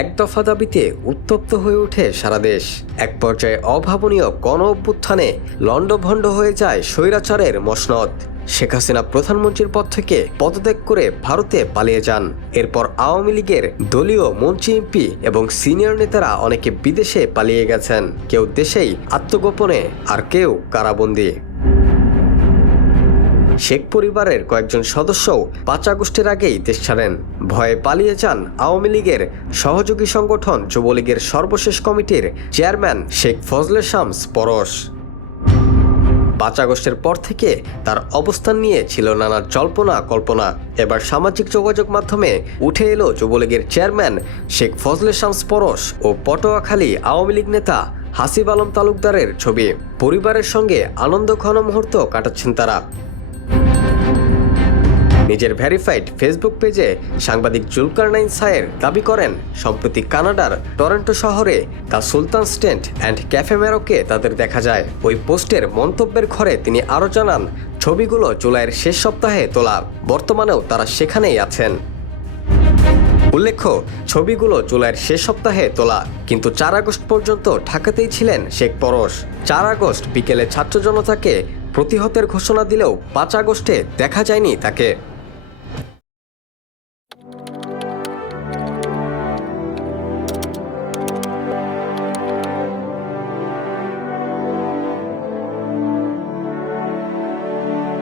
এক দফা দাবিতে উত্তপ্ত হয়ে ওঠে সারা দেশ। এক পর্যায়ে অভাবনীয় গণ অভ্যুত্থানে লণ্ডভণ্ড হয়ে যায় স্বৈরাচারের মসনদ। শেখ হাসিনা প্রধানমন্ত্রীর পদ থেকে পদত্যাগ করে ভারতে পালিয়ে যান। এরপর আওয়ামী লীগের দলীয় মন্ত্রী, এমপি এবং সিনিয়র নেতারা অনেকে বিদেশে পালিয়ে গেছেন। কেউ দেশেই আত্মগোপনে আর কেউ কারাবন্দী। শেখ পরিবারের কয়েকজন সদস্যও পাঁচ আগস্টের আগেই দেশ ছাড়েন। ভয়ে পালিয়ে যান আওয়ামী লীগের সহযোগী সংগঠন যুবলীগের সর্বশেষ কমিটির চেয়ারম্যান শেখ ফজলে শামস পরশ। পাঁচ আগস্টের পর থেকে তার অবস্থান নিয়ে ছিল নানা জল্পনা কল্পনা। এবার সামাজিক যোগাযোগ মাধ্যমে উঠে এলো যুবলীগের চেয়ারম্যান শেখ ফজলে শামস পরশ ও পটোয়াখালী আওয়ামী লীগ নেতা হাসিব আলম তালুকদারের ছবি। পরিবারের সঙ্গে আনন্দ ঘন মুহূর্ত কাটাচ্ছেন তারা। নিজের ভেরিফাইড ফেসবুক পেজে সাংবাদিক জুলকার নাইন সায়ের দাবি করেন, সম্প্রতি কানাডার টরন্টো শহরে the Sultan stent and cafe মেরোকে তাদের দেখা যায়। ওই পোস্টের মন্তব্যের ঘরে তিনি আরও জানান, ছবিগুলো জুলাইয়ের শেষ সপ্তাহে তোলা। বর্তমানেও তারা সেখানেই আছেন। উল্লেখ্য, ছবিগুলো জুলাইয়ের শেষ সপ্তাহে তোলা, কিন্তু চার আগস্ট পর্যন্ত ঢাকাতেই ছিলেন শেখ পরশ। চার আগস্ট বিকেলে ছাত্র জনতাকে প্রতিহতের ঘোষণা দিলেও পাঁচ আগস্টে দেখা যায়নি তাকে।